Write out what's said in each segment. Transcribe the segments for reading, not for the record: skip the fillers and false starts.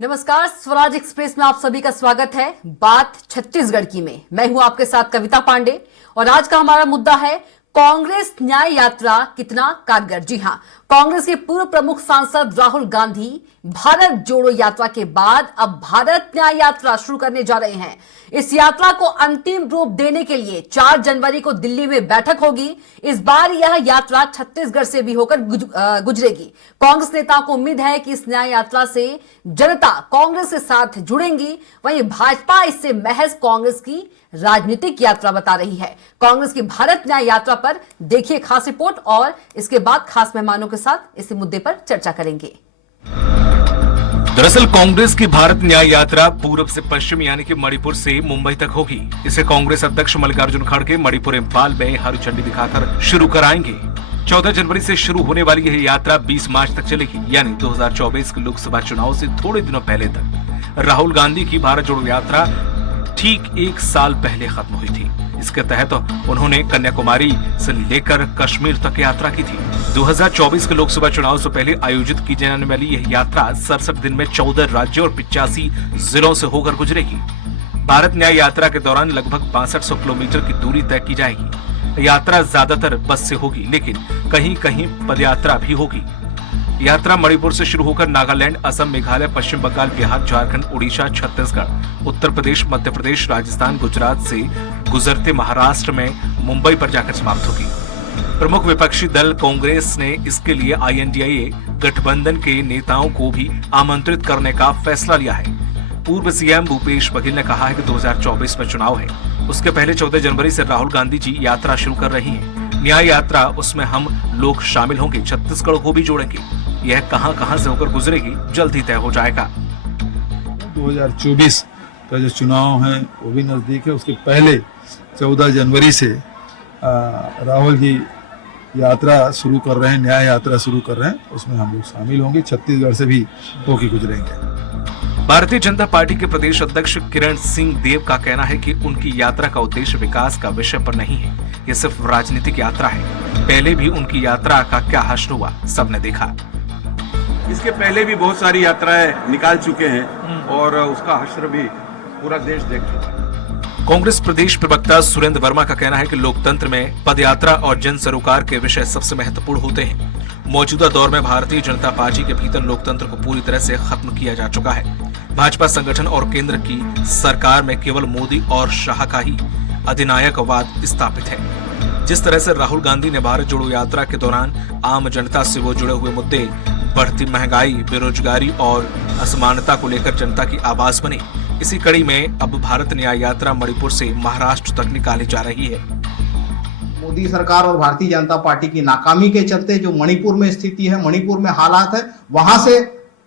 नमस्कार, स्वराज एक्सप्रेस में आप सभी का स्वागत है। बात छत्तीसगढ़ की में मैं हूं आपके साथ कविता पांडे और आज का हमारा मुद्दा है कांग्रेस न्याय यात्रा कितना कारगर। जी हां, कांग्रेस के पूर्व प्रमुख सांसद राहुल गांधी भारत जोड़ो यात्रा के बाद अब भारत न्याय यात्रा शुरू करने जा रहे हैं। इस यात्रा को अंतिम रूप देने के लिए 4 जनवरी को दिल्ली में बैठक होगी। इस बार यह यात्रा छत्तीसगढ़ से भी होकर गुजरेगी। कांग्रेस नेताओं को उम्मीद है कि इस न्याय यात्रा से जनता कांग्रेस के साथ जुड़ेंगी। वहीं भाजपा इससे महज कांग्रेस की राजनीतिक यात्रा बता रही है। कांग्रेस की भारत न्याय यात्रा पर देखिए खास रिपोर्ट और इसके बाद खास मेहमानों के साथ इसी मुद्दे पर चर्चा करेंगे। दरअसल कांग्रेस की भारत न्याय यात्रा पूर्व से पश्चिम यानी कि मणिपुर से मुंबई तक होगी। इसे कांग्रेस अध्यक्ष मल्लिकार्जुन खड़गे मणिपुर इम्फाल में हरी झंडी दिखाकर शुरू कराएंगे। 14 जनवरी से शुरू होने वाली यह यात्रा 20 मार्च तक चलेगी, यानी 2024 के लोकसभा चुनाव से थोड़े दिनों पहले तक। राहुल गांधी की भारत जोड़ो यात्रा ठीक 1 साल पहले खत्म हुई थी। इसके तहत उन्होंने कन्याकुमारी से लेकर कश्मीर तक यात्रा की थी। 2024 के लोकसभा चुनाव से पहले आयोजित की जाने वाली यह यात्रा 67 दिन में 14 राज्यों और 85 जिलों से होकर गुजरेगी। भारत न्याय यात्रा के दौरान लगभग 6500 किलोमीटर की दूरी तय की जाएगी। यात्रा ज्यादातर बस से होगी, लेकिन कहीं कहीं पदयात्रा भी होगी। यात्रा मणिपुर से शुरू होकर नागालैंड, असम, मेघालय, पश्चिम बंगाल, बिहार, झारखंड, उड़ीसा, छत्तीसगढ़, उत्तर प्रदेश, मध्य प्रदेश, राजस्थान, गुजरात से गुजरते महाराष्ट्र में मुंबई पर जाकर समाप्त होगी। प्रमुख विपक्षी दल कांग्रेस ने इसके लिए INDIA गठबंधन के नेताओं को भी आमंत्रित करने का फैसला लिया है। पूर्व सीएम भूपेश बघेल ने कहा है कि 2024 में चुनाव है, उसके पहले 14 जनवरी से राहुल गांधी जी यात्रा शुरू कर रही हैं। न्याय यात्रा, उसमें हम लोग शामिल होंगे, छत्तीसगढ़ को भी जोड़ेंगे। यह कहां से होकर गुजरेगी जल्द ही तय हो जाएगा। 2024 का जो चुनाव है वो भी नजदीक है। उसके पहले 14 जनवरी से राहुल जी यात्रा शुरू कर रहे हैं, न्याय यात्रा शुरू कर रहे हैं, उसमें हम लोग शामिल होंगे। छत्तीसगढ़ से भी होकर गुजरेंगे। भारतीय जनता पार्टी के प्रदेश अध्यक्ष किरण सिंह देव का कहना है कि उनकी यात्रा का उद्देश्य विकास का विषय पर नहीं है, ये सिर्फ राजनीतिक यात्रा है। पहले भी उनकी यात्रा का क्या हश्र हुआ, सबने देखा। इसके पहले भी बहुत सारी यात्राएं निकाल चुके हैं और उसका हश्र भी पूरा देश देख चुका है। कांग्रेस प्रदेश प्रवक्ता सुरेंद्र वर्मा का कहना है कि लोकतंत्र में पदयात्रा और जन सरोकार के विषय सबसे महत्वपूर्ण होते हैं। मौजूदा दौर में भारतीय जनता पार्टी के भीतर लोकतंत्र को पूरी तरह से खत्म किया जा चुका है। भाजपा संगठन और केंद्र की सरकार में केवल मोदी और शाह का ही अधिनायकवाद स्थापित है। जिस तरह से राहुल गांधी ने भारत जोड़ो यात्रा के दौरान आम जनता से वो जुड़े हुए मुद्दे, बढ़ती महंगाई, बेरोजगारी और असमानता को लेकर जनता की आवाज बनी, इसी कड़ी में अब भारत न्याय यात्रा मणिपुर से महाराष्ट्र तक निकाली जा रही है। मोदी सरकार और भारतीय जनता पार्टी की नाकामी के चलते जो मणिपुर में स्थिति है, मणिपुर में हालात है, वहां से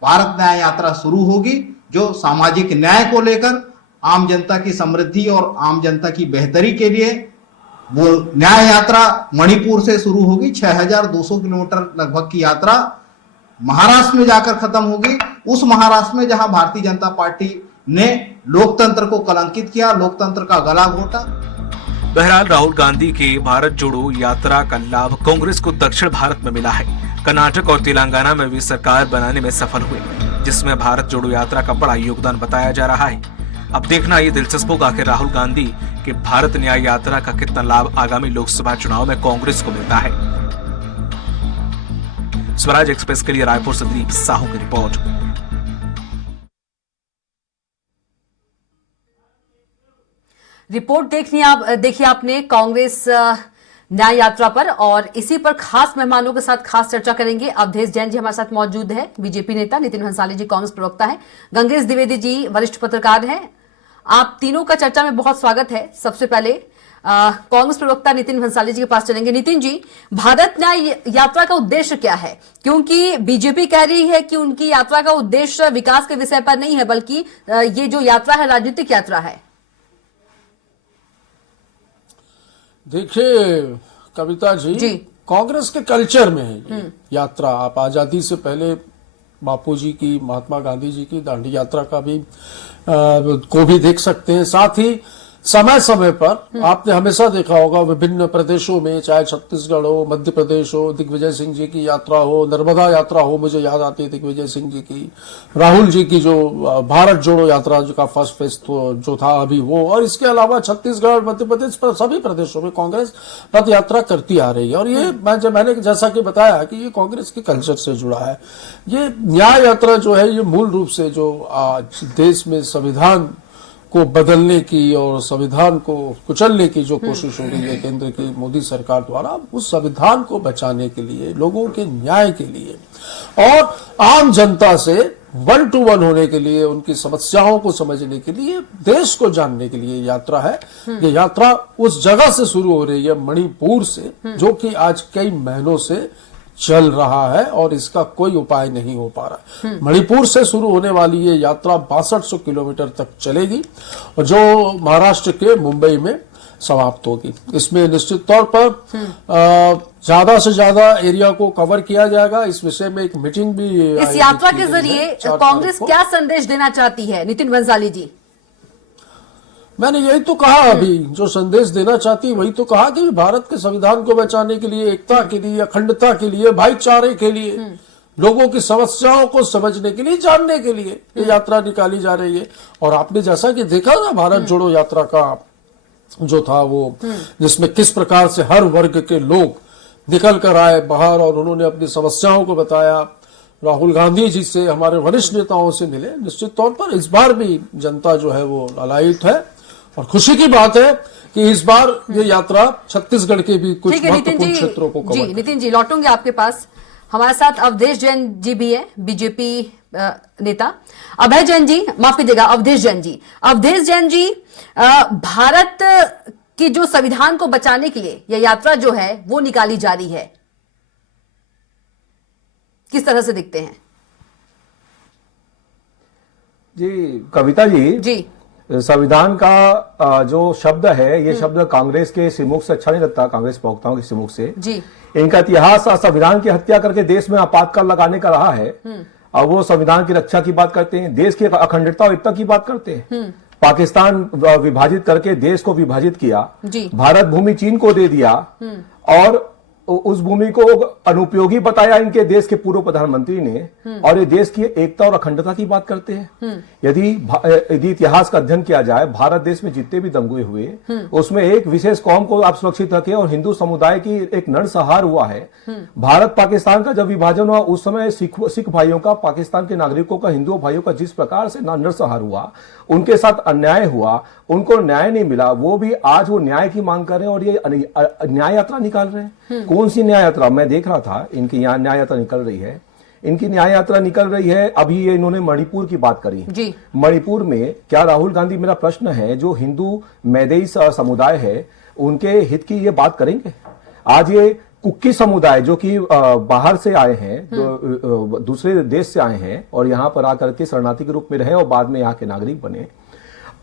भारत न्याय यात्रा शुरू होगी, जो सामाजिक न्याय को लेकर आम जनता की समृद्धि और आम जनता की बेहतरी के लिए वो न्याय यात्रा मणिपुर से शुरू होगी। 6200 किलोमीटर लगभग की यात्रा महाराष्ट्र में जाकर खत्म होगी। उस महाराष्ट्र में जहां भारतीय जनता पार्टी ने लोकतंत्र को कलंकित किया, लोकतंत्र का गला घोटा। बहरहाल राहुल गांधी के भारत जोड़ो यात्रा का लाभ कांग्रेस को दक्षिण भारत में मिला है। कर्नाटक और तेलंगाना में भी सरकार बनाने में सफल हुए, जिसमें भारत जोड़ो यात्रा का बड़ा योगदान बताया जा रहा है। अब देखना ये दिलचस्प होगा कि राहुल गांधी के भारत न्याय यात्रा का कितना लाभ आगामी लोकसभा चुनाव में कांग्रेस को मिलता है। स्वराज एक्सप्रेस के लिए रायपुर से दिलीप साहू की रिपोर्ट। रिपोर्ट देखिए आपने कांग्रेस न्याय यात्रा पर, और इसी पर खास मेहमानों के साथ खास चर्चा करेंगे। अवधेश जैन जी हमारे साथ मौजूद है, बीजेपी नेता, नितिन भंसाली जी कांग्रेस प्रवक्ता है, गंगेश द्विवेदी जी वरिष्ठ पत्रकार हैं। आप तीनों का चर्चा में बहुत स्वागत है। सबसे पहले कांग्रेस प्रवक्ता नितिन भंसाली जी के पास चलेंगे। नितिन जी, भारत न्याय यात्रा का उद्देश्य क्या है? क्योंकि बीजेपी कह रही है कि उनकी यात्रा का उद्देश्य विकास के विषय पर नहीं है, बल्कि ये जो यात्रा है राजनीतिक यात्रा है। देखिए कविता जी, कांग्रेस के कल्चर में है ये यात्रा। आप आजादी से पहले बापूजी की, महात्मा गांधी जी की दांडी यात्रा का भी को भी देख सकते हैं। साथ ही समय समय पर आपने हमेशा देखा होगा विभिन्न प्रदेशों में, चाहे छत्तीसगढ़ हो, मध्य प्रदेश हो, दिग्विजय सिंह जी की यात्रा हो, नर्मदा यात्रा हो, मुझे याद आती है दिग्विजय सिंह जी की, राहुल जी की जो भारत जोड़ो यात्रा का फर्स्ट फेज जो था अभी वो, और इसके अलावा छत्तीसगढ़, मध्य प्रदेश पर सभी प्रदेशों में कांग्रेस पद यात्रा करती आ रही है। और ये मैंने जैसा कि बताया कि ये कांग्रेस के कल्चर से जुड़ा है। ये न्याय यात्रा जो है, ये मूल रूप से जो आज देश में संविधान को बदलने की और संविधान को कुचलने की जो कोशिश हो रही है केंद्र की मोदी सरकार द्वारा, उस संविधान को बचाने के लिए, लोगों के न्याय के लिए और आम जनता से 1 to 1 होने के लिए, उनकी समस्याओं को समझने के लिए, देश को जानने के लिए यात्रा है। ये यात्रा उस जगह से शुरू हो रही है, मणिपुर से, जो कि आज कई महीनों से चल रहा है और इसका कोई उपाय नहीं हो पा रहा। मणिपुर से शुरू होने वाली ये यात्रा 6200 किलोमीटर तक चलेगी और जो महाराष्ट्र के मुंबई में समाप्त होगी। इसमें निश्चित तौर पर ज्यादा से ज्यादा एरिया को कवर किया जाएगा। इस विषय में एक मीटिंग भी इस यात्रा के जरिए कांग्रेस क्या संदेश देना चाहती है, नितिन बंसाली जी? मैंने यही तो कहा अभी, जो संदेश देना चाहती वही तो कहा कि भारत के संविधान को बचाने के लिए, एकता के लिए, अखंडता के लिए, भाईचारे के लिए, लोगों की समस्याओं को समझने के लिए, जानने के लिए ये यात्रा निकाली जा रही है। और आपने जैसा कि देखा ना भारत जोड़ो यात्रा का जो था वो, जिसमें किस प्रकार से हर वर्ग के लोग निकल कर आए बाहर और उन्होंने अपनी समस्याओं को बताया, राहुल गांधी जी से, हमारे वरिष्ठ नेताओं से मिले। निश्चित तौर पर इस बार भी जनता जो है वो लालायित है और खुशी की बात है कि इस बार ये यात्रा छत्तीसगढ़ के भी कुछ महत्वपूर्ण क्षेत्रों को कवर जी, नितिन जी लौटूंगे आपके पास। हमारे साथ अवधेश जैन जी भी है, बीजेपी नेता। अभय जैन जी, माफ कीजिएगा, अवधेश जैन जी। अवधेश जैन जी, भारत की जो संविधान को बचाने के लिए यह यात्रा जो है वो निकाली जा रही है, किस तरह से दिखते हैं? जी कविता जी, संविधान का जो शब्द है, ये शब्द कांग्रेस के सिमुख से अच्छा नहीं लगता, कांग्रेस प्रवक्ताओं के सिमुख से जी। इनका इतिहास संविधान की हत्या करके देश में आपातकाल लगाने का रहा है और वो संविधान की रक्षा की बात करते हैं, देश की अखंडता और एकता की बात करते हैं। पाकिस्तान विभाजित करके देश को विभाजित किया, भारत भूमि चीन को दे दिया और उस भूमि को अनुपयोगी बताया इनके देश के पूर्व प्रधानमंत्री ने। और ये देश की एकता और अखंडता की बात करते हैं। यदि इतिहास का अध्ययन किया जाए, भारत देश में जितने भी दंगे हुए उसमें एक विशेष कौम को आप सुरक्षित रखे और हिंदू समुदाय की एक नरसंहार हुआ है। भारत पाकिस्तान का जब विभाजन हुआ उस समय सिख भाइयों का, पाकिस्तान के नागरिकों का, हिंदू भाइयों का जिस प्रकार से नरसंहार हुआ, उनके साथ अन्याय हुआ, उनको न्याय नहीं मिला, वो भी आज वो न्याय की मांग कर रहे हैं और ये न्याय यात्रा निकाल रहे हैं। कौन सी न्याय यात्रा? मैं देख रहा था इनकी यहाँ न्याय यात्रा निकल रही है। इनकी न्याय यात्रा निकल रही है। अभी ये इन्होंने मणिपुर की बात करी जी। मणिपुर में क्या राहुल गांधी, मेरा प्रश्न है, जो हिंदू मैदेई समुदाय है उनके हित की ये बात करेंगे? आज ये कुक्की समुदाय जो कि बाहर से आए हैं, दूसरे देश से आए हैं और यहाँ पर आकर के शरणार्थी के रूप में रहे और बाद में यहाँ के नागरिक बने,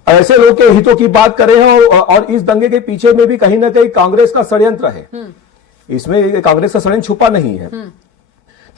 ऐसे लोग के हितों की बात कर रहे हैं। और इस दंगे के पीछे में भी कहीं ना कहीं कांग्रेस का षड्यंत्र है, इसमें कांग्रेस का षड्यंत्र छुपा नहीं है।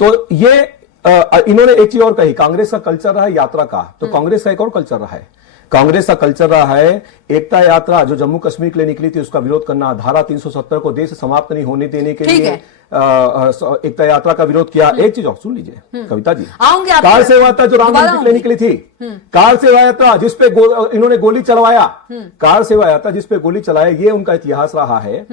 तो ये इन्होंने एक चीज और कही, कांग्रेस का कल्चर रहा है यात्रा का, तो कांग्रेस का एक और कल्चर रहा है। कांग्रेस का कल्चर रहा है एकता यात्रा जो जम्मू कश्मीर के लिए निकली थी उसका विरोध करना, धारा 370 को देश समाप्त नहीं होने देने के लिए एकता यात्रा का विरोध किया। एक चीज और सुन लीजिए कविता जी, कार सेवा यात्रा जो राम मंदिर के लिए निकली थी, कार सेवा यात्रा जिसपे इन्होंने गोली चलवाया, कार सेवा यात्रा जिसपे गोली चलाया, ये उनका इतिहास रहा है।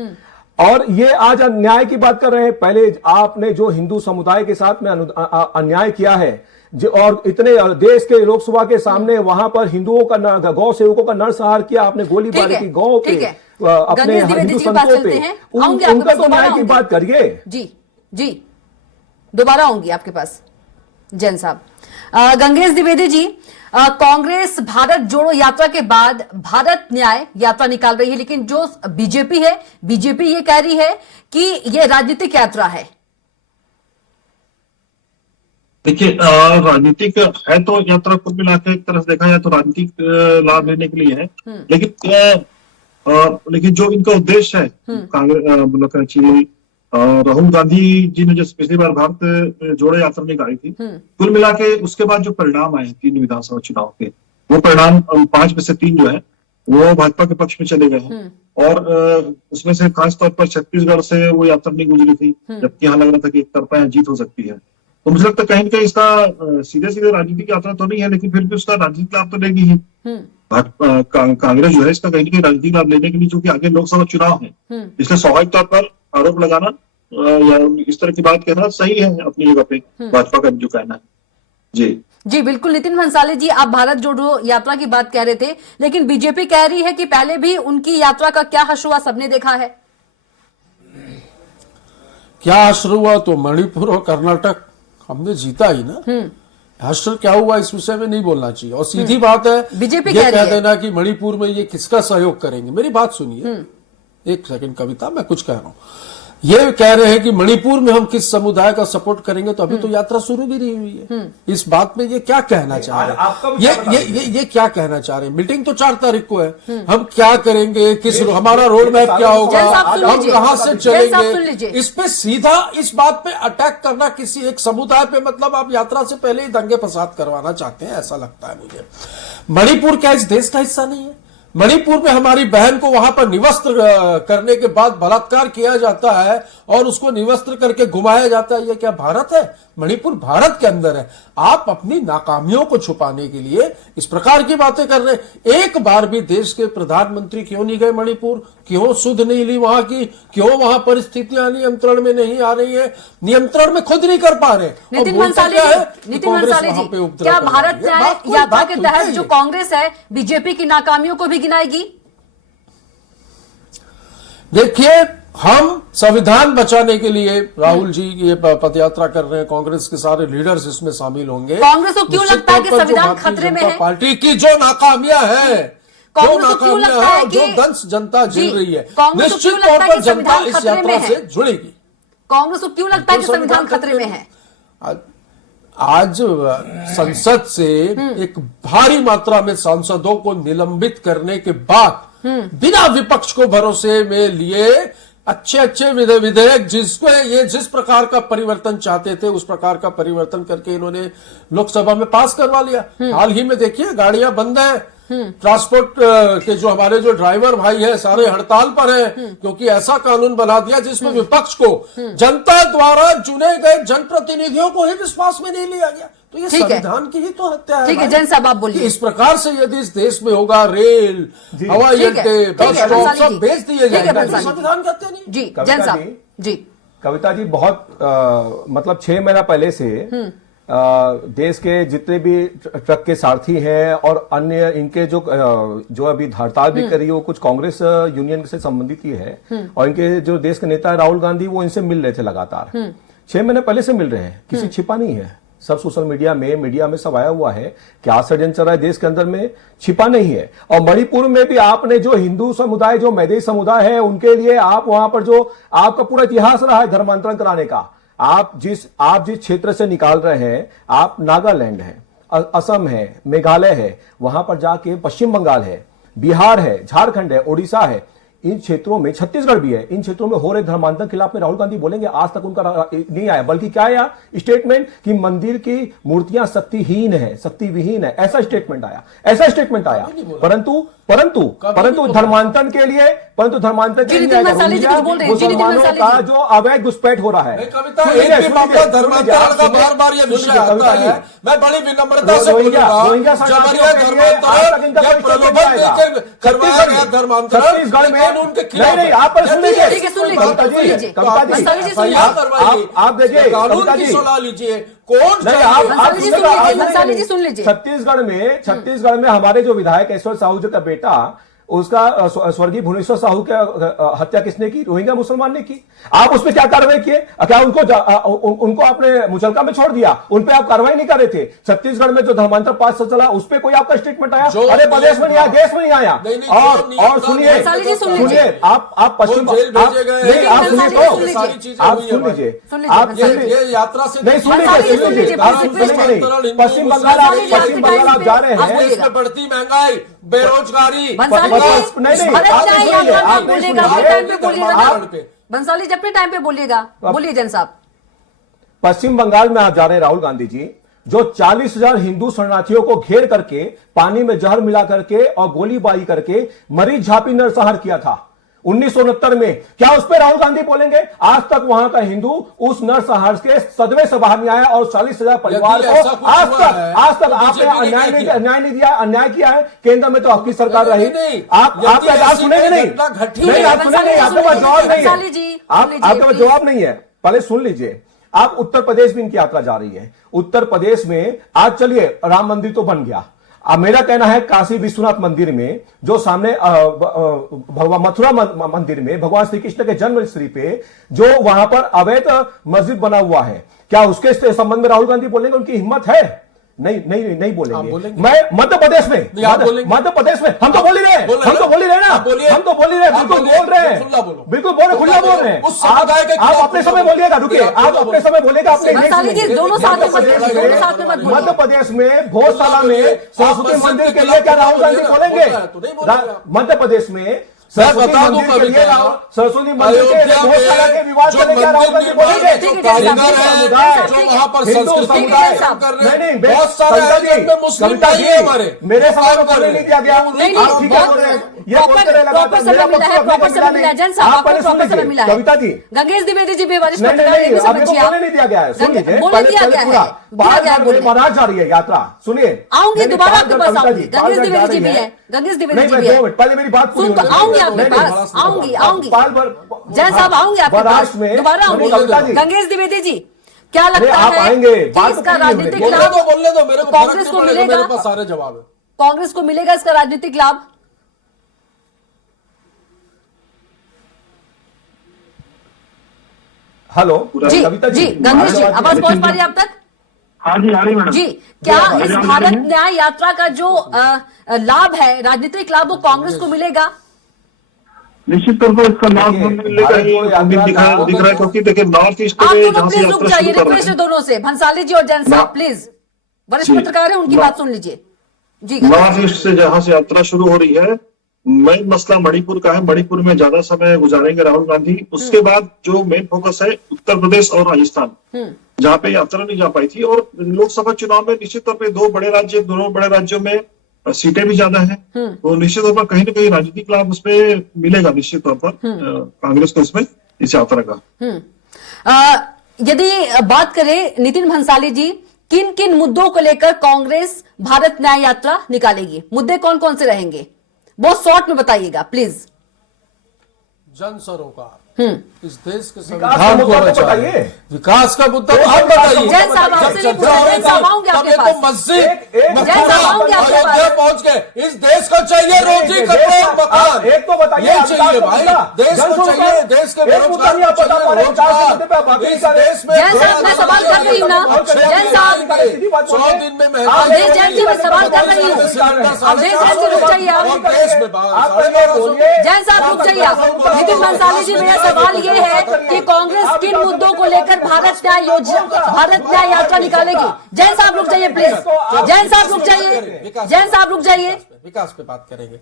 और ये आज अन्याय की बात कर रहे हैं। पहले आपने जो हिंदू समुदाय के साथ में अन्याय किया है और इतने देश के लोकसभा के सामने वहां पर हिंदुओं का, गौ सेवकों का नरसंहार किया, आपने गोलीबारी की गौ पे, अपने हिंदू संतों पे, उनका तो न्याय की बात करिए। जी दोबारा आऊंगी आपके पास जैन साहब। गंगेश द्विवेदी जी, कांग्रेस भारत जोड़ो यात्रा के बाद भारत न्याय यात्रा निकाल रही है, लेकिन जो बीजेपी है, बीजेपी ये कह रही है कि ये राजनीतिक यात्रा है। देखिए राजनीतिक है तो यात्रा कुल मिला के एक तरह से देखा जाए तो राजनीतिक लाभ लेने के लिए है, लेकिन जो इनका उद्देश्य है कांग्रेस, राहुल गांधी जी ने जब पिछली बार भारत जोड़ो यात्रा निकाली थी, कुल मिला के उसके बाद जो परिणाम आए 3 विधानसभा चुनाव के, वो परिणाम 5 में से 3 जो है वो भाजपा के पक्ष में चले गए हैं। और उसमें से खास तौर पर छत्तीसगढ़ से वो यात्रा नहीं गुजरी थी, जबकि यहाँ लग रहा था कि एक तरफा यहाँ जीत हो सकती है। तो मुझे लगता है कहीं ना कहीं इसका सीधे सीधे राजनीतिक यात्रा तो नहीं है, लेकिन फिर भी उसका राजनीतिक लाभ तो लेगी ही। कांग्रेस जो है इसका कहीं ना कहीं राजनीतिक लाभ लेने के लिए, चूंकि आगे लोकसभा चुनाव है, इसलिए स्वाभाविक तौर पर आरोप लगाना या इस तरह की बात कहना सही है अपनी जगह पे, भाजपा का जो कहना है। जी बिल्कुल। नितिन भंसाली जी, आप भारत जोड़ो यात्रा की बात कह रहे थे, लेकिन बीजेपी कह रही है कि पहले भी उनकी यात्रा का क्या हश्र हुआ सबने देखा है। क्या हश्र हुआ? तो मणिपुर और कर्नाटक हमने जीता ही ना। हश्र क्या हुआ इस विषय में नहीं बोलना चाहिए। और सीधी बात है, बीजेपी ये कह देना कि मणिपुर में ये किसका सहयोग करेंगे। मेरी बात सुनिए एक सेकंड कविता, मैं कुछ कह रहा हूं। ये कह रहे हैं कि मणिपुर में हम किस समुदाय का सपोर्ट करेंगे, तो अभी तो यात्रा शुरू भी नहीं हुई है। इस बात में ये क्या कहना चाह रहे हैं? ये क्या कहना चाह रहे हैं? मीटिंग तो 4 तारीख को है। हम क्या करेंगे, किस हमारा रोड मैप क्या होगा, हम कहां से चलेंगे, इस पे सीधा इस बात पे अटैक करना किसी एक समुदाय पे, मतलब आप यात्रा से पहले ही दंगे फसाद करवाना चाहते हैं, ऐसा लगता है मुझे। मणिपुर क्या इस देश का हिस्सा नहीं है? मणिपुर में हमारी बहन को वहां पर निवस्त्र करने के बाद बलात्कार किया जाता है और उसको निवस्त्र करके घुमाया जाता है। ये क्या भारत है? मणिपुर भारत के अंदर है। आप अपनी नाकामियों को छुपाने के लिए इस प्रकार की बातें कर रहे हैं। एक बार भी देश के प्रधानमंत्री क्यों नहीं गए मणिपुर? क्यों सुध नहीं ली वहां की? क्यों वहां परिस्थितियां नियंत्रण में नहीं आ रही है? नियंत्रण में खुद नहीं कर पा रहे। नितिन भंसाली जी, क्या भारत न्याय यात्रा के तहत जो कांग्रेस है बीजेपी की नाकामियों को भी गिनाएगी? देखिए, हम संविधान बचाने के लिए राहुल जी ये पदयात्रा कर रहे हैं, कांग्रेस के सारे लीडर्स इसमें शामिल होंगे। कांग्रेस को क्यों लगता है कि संविधान खतरे में है? पार्टी की जो नाकामियां है, कांग्रेस को क्यों लगता है कि जो दंश जनता झेल रही है, कांग्रेस को निश्चित क्यों तौर लगता है पर कि जनता संविधान इस खतरे में यात्रा है? से जुड़ेगी। कांग्रेस को क्यों लगता है कि संविधान खतरे में है? आज संसद से एक भारी मात्रा में सांसदों को निलंबित करने के बाद बिना विपक्ष को भरोसे में लिए अच्छे विधेयक जिसको ये जिस प्रकार का परिवर्तन चाहते थे उस प्रकार का परिवर्तन करके इन्होंने लोकसभा में पास करवा लिया। हाल ही में देखिए गाड़ियां बंद है, ट्रांसपोर्ट के जो हमारे जो ड्राइवर भाई हैं सारे हड़ताल पर हैं, क्योंकि ऐसा कानून बना दिया जिसमें विपक्ष को जनता द्वारा चुने गए जनप्रतिनिधियों को ही विश्वास में नहीं लिया गया। तो ये संविधान की ही तो हत्या है। ठीक है, जैन साहब आप बोलिए। इस प्रकार से यदि इस देश में होगा रेल, हवाई अड्डे, बस स्टॉप सब बेच दिए जाएंगे, संविधान की हत्या नहीं। जी जैन साहब जी। कविता जी, बहुत मतलब 6 महीना पहले से देश के जितने भी ट्रक के सारथी हैं और अन्य इनके जो अभी हड़ताल भी करी वो कुछ कांग्रेस यूनियन से संबंधित ही है, और इनके जो देश के नेता है राहुल गांधी वो इनसे मिल रहे थे लगातार। 6 महीने पहले से मिल रहे हैं, किसी छिपा नहीं है, सब सोशल मीडिया में सब आया हुआ है। क्या षड्यंत्र चल रहा है देश के अंदर में, छिपा नहीं है। और मणिपुर में भी आपने जो हिंदू समुदाय, जो मैदेई समुदाय है, उनके लिए आप वहां पर जो आपका पूरा इतिहास रहा है धर्मांतरण कराने का, आप जिस क्षेत्र से निकाल रहे हैं, आप नागालैंड है, असम है, मेघालय है, वहां पर जाके पश्चिम बंगाल है, बिहार है, झारखंड है, ओडिशा है, इन क्षेत्रों में छत्तीसगढ़ भी है, इन क्षेत्रों में हो रहे धर्मांतरण के खिलाफ में राहुल गांधी बोलेंगे? आज तक उनका नहीं आया, बल्कि क्या आया स्टेटमेंट कि मंदिर की मूर्तियां शक्तिहीन है, शक्ति विहीन है, ऐसा स्टेटमेंट आया। परंतु धर्मांतरण के लिए मुसलमानों का जो अवैध घुसपैठ हो रहा है, धर्मांतरण का बार-बार ये विषय आता है। मैं बड़ी विनम्रता से बोलूंगा, छत्तीसगढ़ में नहीं, आप देखिए कानून की सलाह लीजिए। कौन छत्तीसगढ़ में हमारे जो विधायक ऐश्वर्य साहू जी का बेटा, उसका स्वर्गीय भुवनेश्वर साहू की हत्या किसने की? रोहिंग्या मुसलमान ने की। आप उस पर क्या कार्रवाई किए? क्या उनको आपने मुचलका में छोड़ दिया? उन पे आप कार्रवाई नहीं कर रहे थे? छत्तीसगढ़ में जो धर्मांतर पास चला उस पे कोई आपका स्टेटमेंट आया? अरे प्रदेश में नहीं आया, देश में नहीं आया। और सुनिए, आप पश्चिम नहीं, आप सुनिए, आप सुन लीजिए, आप यात्रा से नहीं सुन लीजिए, आप सुनिए, पश्चिम बंगाल आप जा रहे हैं, बढ़ती महंगाई, बेरोजगारी, बंसाली जब भी टाइम पे बोलिएगा। बोलिए जैन साहब। पश्चिम बंगाल में आप जा रहे हैं राहुल गांधी जी, जो 40,000 हिंदू शरणार्थियों को घेर करके पानी में जहर मिला करके और गोलीबारी करके मरीज झांपी नरसंहार किया था 1969 में, क्या उस पर राहुल गांधी बोलेंगे? आज तक वहां का हिंदू उस नरसंहार के सदमे से बाहर नहीं आया और 40,000 परिवार को आज तक आपने अन्याय नहीं दिया, अन्याय किया है। केंद्र में तो आपकी सरकार रही, आप सुनेंगे नहीं, आप सुनेंगे, आपके पास जवाब नहीं है, आपके पास जवाब नहीं है। पहले सुन लीजिए, आप उत्तर प्रदेश में इनकी यात्रा जा रही है। उत्तर प्रदेश में आज चलिए राम मंदिर तो बन गया, अब मेरा कहना है काशी विश्वनाथ मंदिर में जो सामने भगवान मथुरा मंदिर में भगवान श्री कृष्ण के जन्म स्थली पे जो वहां पर अवैध मस्जिद बना हुआ है, क्या उसके संबंध में राहुल गांधी बोलेंगे? उनकी हिम्मत है? नहीं बोलेंगे। मैं मध्य प्रदेश में हम तो बोल ही रहे, बिल्कुल बोल रहे हैं, बिल्कुल खुला बोल रहे हैं। आप अपने समय बोलिएगा, रुकिए, आप अपने समय बोलिएगा, अपने मध्य प्रदेश में भोजशाला में सरस्वती मंदिर के लिए क्या राहुल गांधी बोलेंगे? मध्य प्रदेश में सरस्वती मंदिर के लिए सरस्वती मंदिर के विवाद के लिए क्या राहुल गांधी बोलेंगे? जो वहां पर नहीं, कविता जी मेरे सवाल को बोलने नहीं दिया गया। आप ठीक है बोल रहे हैं, ये बोलते रहे लगातार, मेरा कविता जी, गंगेश द्विवेदी जी भी वरिष्ठ नहीं, आपको बोलने नहीं दिया गया है। सुन लीजिए, महाराज जा रही है यात्रा, सुनिए, आऊंगी दोबारा आपके पास, आऊंगी। गंगेश द्विवेदी जी भी है, गंगेश द्विवेदी जी भी है, पहले मेरी बात पूरी होने दो। आऊंगी आपके पास, आऊंगी जैन साहब, आऊंगी आपके पास, दोबारा आऊंगी। गंगेश द्विवेदी जी, क्या लगता है कि इसका राजनीतिक लाभ बोलने दो, मेरे को कांग्रेस को मिलेगा? मेरे पास सारे जवाब है। कांग्रेस को मिलेगा इसका राजनीतिक लाभ? हेलो जी, कविता जी, गंगेश जी, आवाज पहुंच पा रही है आप तक? हाँ जी, आ रही मैडम जी, क्या इस भारत न्याय यात्रा का जो लाभ है, राजनीतिक लाभ, वो कांग्रेस को मिलेगा? निश्चित तौर पर इसका लाभ मिलेगा, दिख रहा है, क्योंकि देखिए नॉर्थ ईस्ट आप में दोनों जहाँ से प्लीज रुक यात्रा जाइए, शुरू कर रहे रिक्वेस्ट है हैं, दोनों से, भंसाली जी और जैन साहब प्लीज, वरिष्ठ जी, पत्रकार है, उनकी बात सुन लीजिए। जी, नॉर्थ ईस्ट से जहाँ से यात्रा शुरू हो रही है, मेन मसला मणिपुर का है। मणिपुर में ज्यादा समय गुजारेंगे राहुल गांधी। उसके बाद जो मेन फोकस है उत्तर प्रदेश और राजस्थान, जहाँ पे यात्रा नहीं जा पाई थी। और लोकसभा चुनाव में निश्चित तौर पर दोनों बड़े राज्यों में सीटें भी ज्यादा हैं, तो निश्चित तौर पर कहीं ना कहीं राजनीतिक लाभ उसमें मिलेगा निश्चित तौर पर कांग्रेस को इसमें, इस यात्रा का। यदि बात करें नितिन भंसाली जी, किन किन मुद्दों को लेकर कांग्रेस भारत न्याय यात्रा निकालेगी? मुद्दे कौन कौन से रहेंगे? बहुत शॉर्ट में बताइएगा प्लीज। जन सरोकार, इस देश के संविधान को बताइए, विकास का मुद्दा तो आप बताइए। जैन साहब आपसे नहीं पूछा, जैन साहब आऊंगे आपके पास। मस्जिद मथुरा पहुंच गए, इस देश को चाहिए रोजी कपड़े मकान, एक तो बताइए, ये चाहिए भाई, देश को चाहिए, देश के बेरोजगार को चाहिए रोजगार, इस देश में। जैन साहब मैं सवाल कर रही हूँ ना, जैन साहब 100 दिन में अवधेश जैन जी मैं सवाल कर रही हूँ, अवधेश जैन जी रुक जाइए आप, देश में जैन साहब रुक जाइए आप। नितिन भंसाली जी, मेरा सवाल ये है कि कांग्रेस किन मुद्दों को लेकर भारत न्याय यात्रा निकालेगी? जैन साहब रुक जाइए प्लीज, जैन साहब रुक जाइए, जैन साहब रुक जाइए। विकास पे बात करेंगे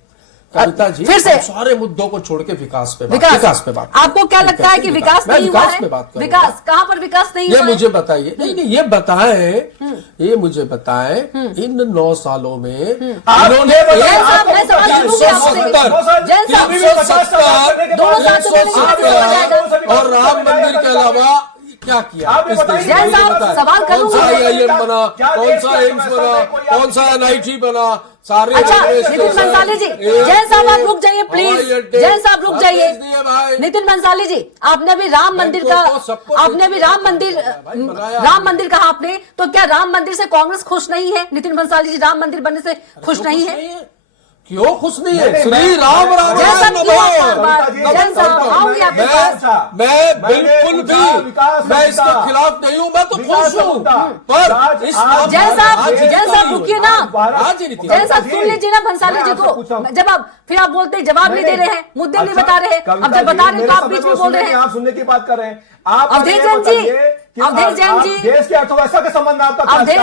कविता जी, फिर से सारे मुद्दों को छोड़ के विकास पे बात। आपको क्या लगता है कि विकास नहीं हुआ है? विकास कहां पर विकास नहीं हुआ? ये मुझे बताइए, नहीं ये मुझे बताएं, इन 9 सालों में इन्होंने 370 और राम मंदिर के अलावा क्या किया इस देश में? सवाल कौन सा IIM बना, कौन सा एम्स बना, कौन सा NIT बना, सारे। अच्छा नितिन भंसाली जी, जैन साहब आप रुक जाइए प्लीज, जैन साहब रुक जाइए। नितिन भंसाली जी, आपने अभी राम मंदिर कहा आपने, तो क्या राम मंदिर से कांग्रेस खुश नहीं है? नितिन भंसाली जी, राम मंदिर बनने से खुश नहीं है? क्यों खुश नहीं है? श्री राम राम, मैं बिल्कुल भी मैं इसके खिलाफ नहीं हूँ, मैं तो खुश हूँ। पर जैन साहब रुकिए ना, जैन साहब सुन लीजिए ना भंसाली जी को। जब आप फिर आप बोलते हैं जवाब नहीं दे रहे हैं, मुद्दे नहीं बता रहे हैं, अब जब बता रहे हैं तो आप बीच में बोल रहे हैं। आप सुनने की बात कर रहे हैं। अवधेश जैन जी, देश के अर्थव्यवस्था के संबंध में आपका अवधेश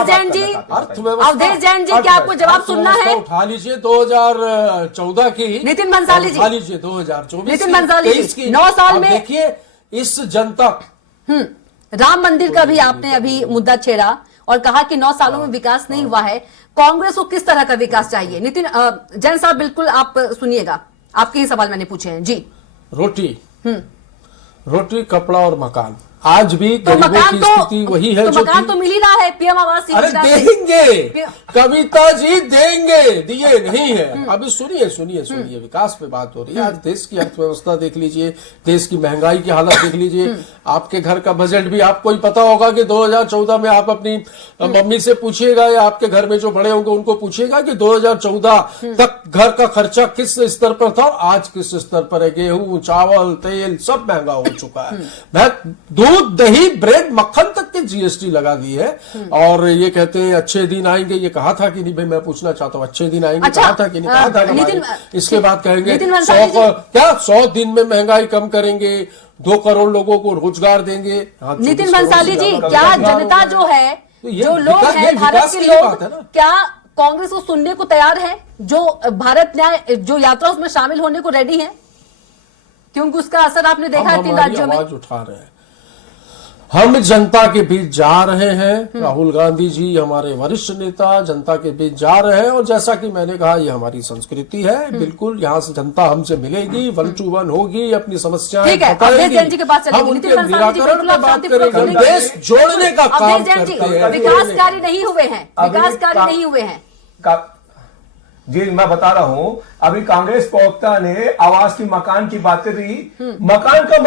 जैन जी, क्या आपको जवाब सुनना है? उठा लीजिए 2014 की, नितिन भंसाली जी उठा लीजिए 2024 नितिन भंसाली जी, 9 साल में देखिए इस जनता। राम मंदिर का भी आपने अभी मुद्दा छेड़ा और कहा कि 9 सालों में विकास नहीं हुआ है। कांग्रेस को किस तरह का विकास चाहिए? नितिन जैन साहब, बिल्कुल आप सुनिएगा, आपके ही सवाल मैंने पूछे हैं जी। रोटी, कपड़ा और मकान, आज भी तो गरीबों मकान की तो स्थिति वही है। तो जो मकान तो मिल ही रहा है पीएम आवास अरे योजना से। देंगे, कविता जी देंगे, दिए नहीं है। अभी सुनिए, विकास पे बात हो रही है। आज देश की अर्थव्यवस्था देख लीजिए, देश की महंगाई की हालत देख लीजिए। आपके घर का बजट भी आपको ही पता होगा कि 2014 में आप अपनी मम्मी से पूछिएगा या आपके घर में जो बड़े होंगे उनको पूछिएगा कि 2014 तक घर का खर्चा किस स्तर पर था और आज किस स्तर पर है। गेहूं, चावल, तेल सब महंगा हो चुका है। दूध, दही, ब्रेड, मक्खन तक के जीएसटी लगा दी है। और ये कहते हैं अच्छे दिन आएंगे। ये कहा था कि नहीं भाई? मैं पूछना चाहता हूँ, अच्छे दिन आएंगे? अच्छा, कहा था कि नहीं? कहा था नितिन, इसके बाद कहेंगे नितिन भंसाली जी, 100 दिन में महंगाई कम करेंगे, 2 करोड़ लोगों को रोजगार देंगे। नितिन भंसाली जी, क्या जनता जो है, जो लोग हैं, भारत के लोग, क्या कांग्रेस को सुनने को तैयार है? जो भारत न्याय जो यात्रा उसमें शामिल होने को रेडी है? क्योंकि उसका असर आपने देखा है 3 राज्यों में। आवाज उठा रहे हैं, हम जनता के बीच जा रहे हैं। राहुल गांधी जी हमारे वरिष्ठ नेता जनता के बीच जा रहे हैं और जैसा कि मैंने कहा, ये हमारी संस्कृति है। बिल्कुल, यहाँ से जनता हमसे मिलेगी, 1 to 1 होगी, अपनी समस्याएं बताएगी, हम उनके निराकरण में बात करेंगे, देश जोड़ने का काम करते हैं। विकास कार्य नहीं हुए हैं, विकास कार्य नहीं हुए हैं। जी मैं बता रहा हूं, अभी कांग्रेस प्रवक्ता ने आवास की, मकान की बातें की। मकान का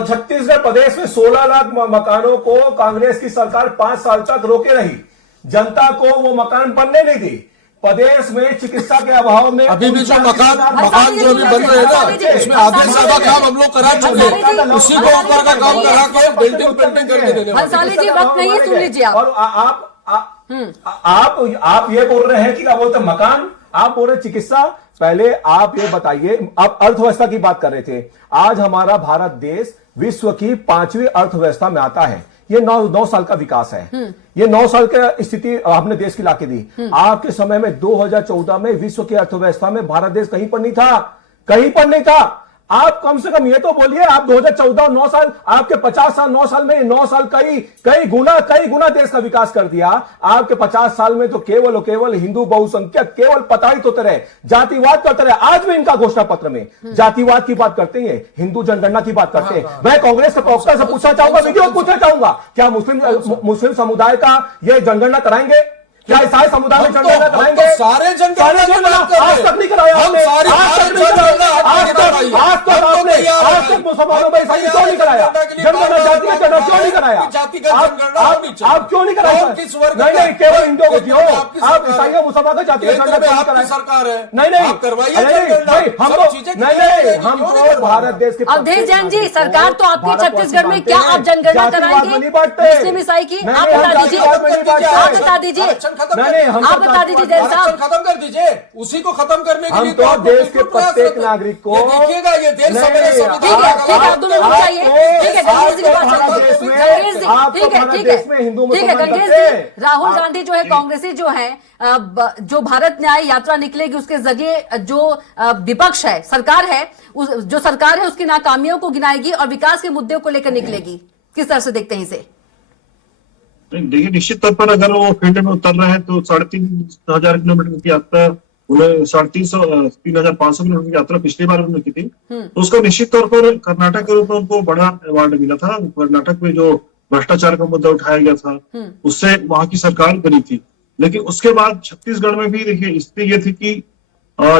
छत्तीसगढ़ प्रदेश में 16 लाख मकानों को कांग्रेस की सरकार 5 साल तक रोके रही। जनता को वो मकान बनने नहीं दी। प्रदेश में चिकित्सा के अभाव में अभी भी जो मकान जो भी बन रहे हैं ना, उसमें आधे से ज्यादा काम हम लोग करा चुके, उसी को ऊपर का काम करा के बिल्डिंग करके देने। भंसाली जी, वक्त नहीं है, सुन लीजिए आप। और आप ये बोल रहे हैं कि क्या बोलते मकान, आप बोल रहे चिकित्सा। पहले आप ये बताइए, आप अर्थव्यवस्था की बात कर रहे थे। आज हमारा भारत देश विश्व की 5वीं अर्थव्यवस्था में आता है। ये 9 साल का विकास है। ये 9 साल की स्थिति आपने देश की लाके दी। आपके समय में 2014 में विश्व की अर्थव्यवस्था में भारत देश कहीं पर नहीं था, कहीं पर नहीं था। आप कम से कम ये तो बोलिए, आप 2014 9 साल, आपके 50 साल, 9 साल में 9 साल कई गुना देश का विकास कर दिया। आपके 50 साल में तो केवल हिंदू बहुसंख्यक केवल प्रताड़ित होते रहे, जातिवाद करते रहे। आज भी इनका घोषणा पत्र में जातिवाद की बात करते हैं, हिंदू जनगणना की बात करते हैं। मैं कांग्रेस के प्रवक्ता से पूछना चाहूंगा, वीडियो पूछना चाहूंगा, क्या मुस्लिम समुदाय का यह जनगणना कराएंगे? क्या ईसाई समुदाय में जनगणना कराएंगे? सारे जनगणना आज तक नहीं कराया आपने। आज तक मुसलमानों में ईसाई क्यों नहीं कराया? जनगणना जाति का जनगणना क्यों नहीं कराया? आप क्यों नहीं कराया? नहीं, केवल हिंदुओं को क्यों? आप ईसाइयों मुसलमान का जाति का जनगणना कराया? सरकार है, नहीं करवाइए। हम तो भारत देश के। अवधेश जैन जी, सरकार तो आपकी छत्तीसगढ़ में, क्या आप जनगणना कराएंगे मुस्लिम ईसाई की? आप बता दीजिए, आप बता दीजिए, आप बता दीजिए जैन साहब। खत्म कर दीजिए, उसी को खत्म करने के लिए तो देश के प्रत्येक नागरिक को देखिएगा, ये देश सवेरे ठीक है, अब्दुल चाहिए, ठीक है, गंगेश जी के पास चलते हैं। ठीक है, गंगेश जी, राहुल गांधी जो है, कांग्रेसी जो है, जो भारत न्याय यात्रा निकलेगी, उसके जरिए जो विपक्ष है, सरकार है, जो सरकार है उसकी नाकामियों को गिनाएगी और विकास के मुद्दों को लेकर निकलेगी। किस तरह से देखते हैं इसे? देखिए, निश्चित तौर पर अगर वो फील्ड में उतर रहे हैं तो 3,500 किलोमीटर की यात्रा, उन्हें 3,500 किलोमीटर की यात्रा पिछली बार उन्होंने की थी। तो उसका निश्चित तौर पर कर्नाटक के रूप में उनको बड़ा अवार्ड मिला था। कर्नाटक में जो भ्रष्टाचार का मुद्दा उठाया गया था, उससे वहां की सरकार बनी थी। लेकिन उसके बाद छत्तीसगढ़ में भी देखिए स्थिति ये थी कि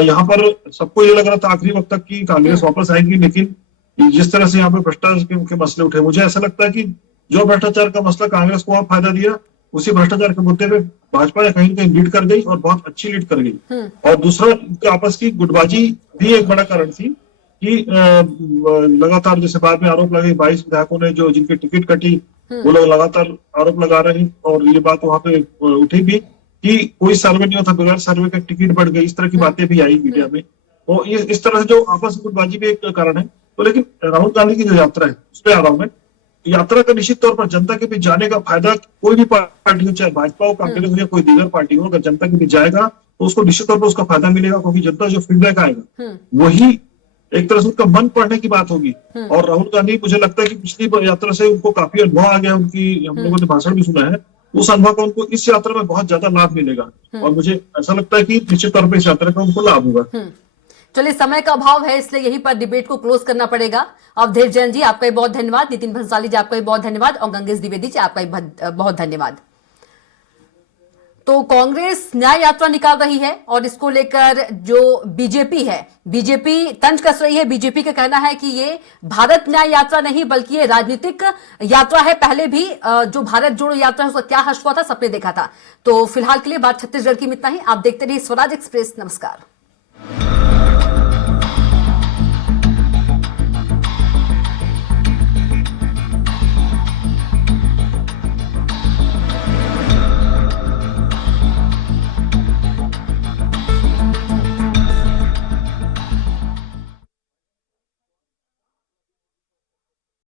यहाँ पर सबको ये लग रहा था आखिरी वक्त तक कि कांग्रेस वापस आएगी। लेकिन जिस तरह से यहाँ पे भ्रष्टाचार के मसले उठे, मुझे ऐसा लगता है कि जो भ्रष्टाचार का मसला कांग्रेस को फायदा दिया, उसी भ्रष्टाचार के मुद्दे पे भाजपा कहीं ना कहीं लीड कर गई और बहुत अच्छी लीड कर गई। और दूसरा, इनके आपस की गुटबाजी भी एक बड़ा कारण थी कि लगातार जैसे बाद में आरोप लगे 22 विधायकों ने जो जिनकी टिकट कटी, वो लोग लगातार आरोप लगा रहे हैं। और ये बात वहां पे उठी भी कि कोई सर्वे नहीं होता, बगैर सर्वे का टिकट बढ़ गई, इस तरह की बातें भी आई मीडिया में। तो इस तरह से जो आपस में गुटबाजी भी एक कारण है। तो लेकिन राहुल गांधी की जो यात्रा है उस पर आ रहा हूं मैं। यात्रा का निश्चित तौर पर जनता के बीच जाने का फायदा कोई भी पार्टी हो, चाहे भाजपा हो, कांग्रेस हो या कोई दीगर पार्टी हो, अगर जनता के बीच जाएगा तो उसको निश्चित तौर पर उसका फायदा मिलेगा। क्योंकि जनता जो फीडबैक आएगा वही एक तरह से उसका मन पढ़ने की बात होगी। और राहुल गांधी, मुझे लगता है कि पिछली यात्रा से उनको काफी अनुभव आ गया। उनकी हम लोगों ने भाषण भी सुना है उस अनुभव का उनको इस यात्रा में बहुत ज्यादा लाभ मिलेगा और मुझे ऐसा लगता है कि निश्चित तौर पर इस यात्रा का उनको लाभ होगा। चलिए, समय का अभाव है इसलिए यहीं पर डिबेट को क्लोज करना पड़ेगा। अवधेश जैन जी आपका भी बहुत धन्यवाद, नितिन भंसाली जी आपका भी बहुत धन्यवाद और गंगेश द्विवेदी जी आपका भी बहुत धन्यवाद। तो कांग्रेस न्याय यात्रा निकाल रही है और इसको लेकर जो बीजेपी है, बीजेपी तंज कस रही है। बीजेपी का कहना है कि ये भारत न्याय यात्रा नहीं बल्कि ये राजनीतिक यात्रा है। पहले भी जो भारत जोड़ो यात्रा है उसका क्या हश्र हुआ था सबने देखा था। तो फिलहाल के लिए बात छत्तीसगढ़ की में इतना ही। आप देखते रहिए स्वराज एक्सप्रेस। नमस्कार।